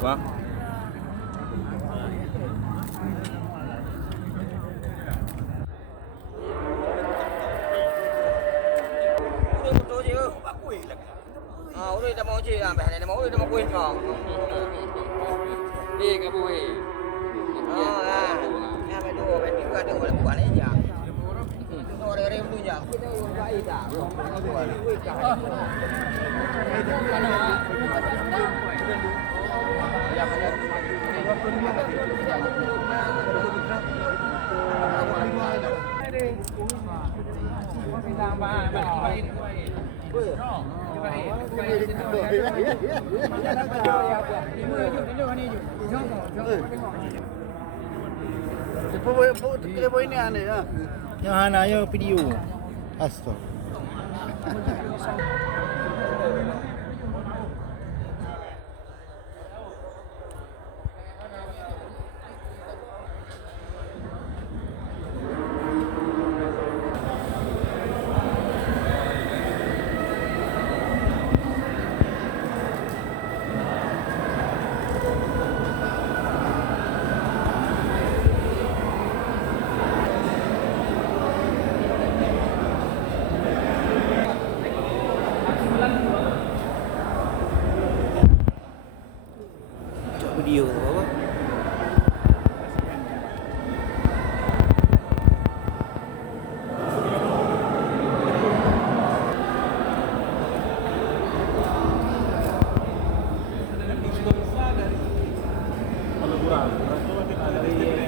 Vâng. Udah dah mau je sampai hari mau dah mau kuih kau. Đi cái bụi. Sampai dua, berarti bukan dua bukan aja. Orang orang punya kita yang baik dah. Kita ini aneh ya. Yang hana yang video. Astaga. Video apa? Kalau kurang, berarti ada